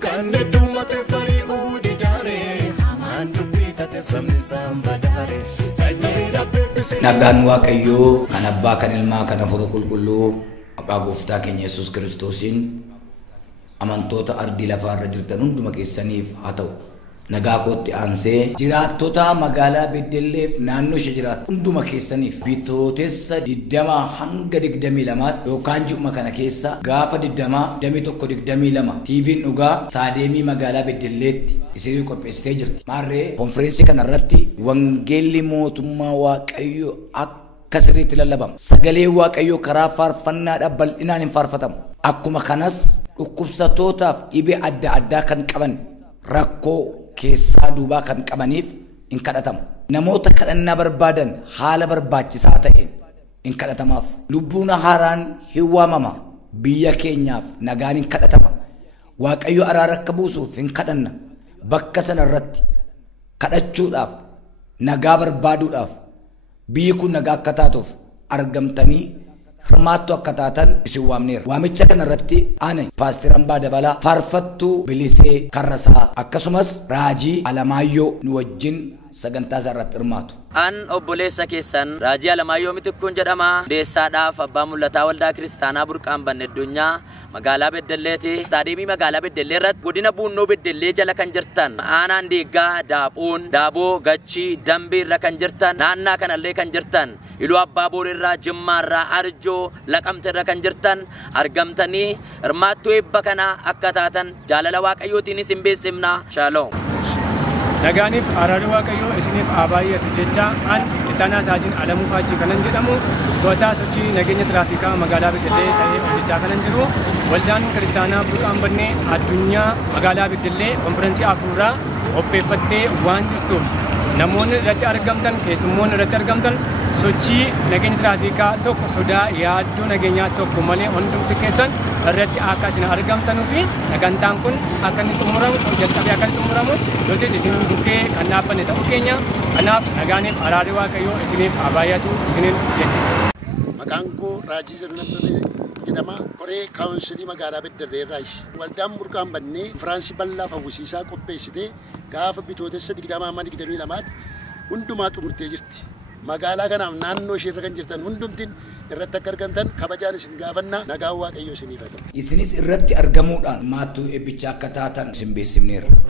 Kan dumate bari udi dare aman dubita te samni samba dare Sajira bebisi Nagaan Waaqayyoo kan Abbaa kan Ilmaa kan Hafuura Qulqulluu maqaa Gooftaa keenya Yesuus Kiristoosiin amantoota ardii lafaarra jirtan hunduma keessaniif haa ta'u. Nagaa kootti aansee jiraattota magaalaa Beddelleef naannoo ishee jiraatu hunduma keessaniif bitootessa 20 hanga 22 yookaan ji'uma kana keessa gaafa 20 21 TV'n dhugaa taadeemii magaalaa Beddelleetti isinii qopheessitee jirti. Maarree konferensii kanarratti wangeelli mootummaa Waaqayyoo akka sirriitti lallabama. Sagalee Waaqayyoo karaa faarfannaadhaan bal'inaan hin faarfatamu. Akkuma kanas dhukkubsatootaaf dhibee adda addaa kan qaban rakkoo keessaa duubaa kan qabaniif in kadhatamu. Namoota kadhannaa barbaadan haala barbaachisaa ta'een in kadhatamaaf. Lubbuun haaraan hin waamama. Biyya keenyaaf nagaan in kadhatama. Waaqayyo araara akka buusuuf in kadhanna. Bakka sanarratti kadhachuudhaaf nagaa barbaaduudhaaf biyyi kun nagaa akka taatuuf argamtanii hirmaattuu akka taatan isin waamneera. Waamicha kanarratti ani Paaster Ambaa Dabalaa faarfattuu Bilisee Karrasaa akkasumas Raajii Alamaayyoo nu wajjin sagantaa isaa irratti hirmaatu. An obboleessa keessan Raajii Alamaayyoo Mitikkuun jedhama. Deessaadhaaf abbaa mul'ataa waldaa kiristaanaa Burqaan Banneddunyaa magaalaa Beddelleeti. Taadeemii magaalaa Beddellee irratti godina Buunnoo Beddellee jala kan jirtan aanaan Deeggaa, Daabuun, Daaboo, Gachii, Dambii irra kan jirtan naannaa kanallee kan jirtan Iluu Abbaa Boorirraa, Jimmaarraa, Arjoo, Laqamte irra kan jirtan argamtanii hirmaattuu eebba kana akka taatan jaalala Waaqayyootiin isin beeksifna. Shalom. Nagaaniif araarri Waaqayyoo isiniif haa baay'atu jecha an Ittaanaa Saajin Alamuu Faajii kanan jedhamu to'ataa sochii nageenya tiraafikaa magaalaa Beddellee ta'ee hojjechaa kanan jiru. Waldaan kiristaanaa Burqaan Bannee addunyaa magaalaa Beddellee konferensii afuuraa qopheeffattee waan jirtuuf namoonni irratti argamtan keessummoonni irratti argamtan sochii nageenya tiraafikaa tokko sodaa yaaddoo nageenyaa tokko malee hundumti keessan irratti akka isin argamtanuu fi sagantaan kun akka inni xumuramu jalqabee akka inni xumuramu nuti isin bukkee kan dhaabbanne ta'uu keenya. Kanaaf nagaaniif araarri Waaqayyoo isiniif haa baay'atu isiniin jedhe. Maqaan koo Raajii Zirnabbee jedhama. Koree kaawunsilii magaalaa Beddellee irraa waldaan Burqaan Bannee konfiraansii bal'aa fawwisiisaa qopheessitee gaafa bitootessa 22 hundumaa xumurtee jirti. Magaalaa kanaaf naannoo ishee irra kan jirtan hundumtiin irratti akka argamtan kabajaan isin gaafanna. Nagaan Waaqayyoo isiniif haa ta'u. Isinis irratti argamuudhaan maattuu eebbichaa akka taatan isin beeksifneerra.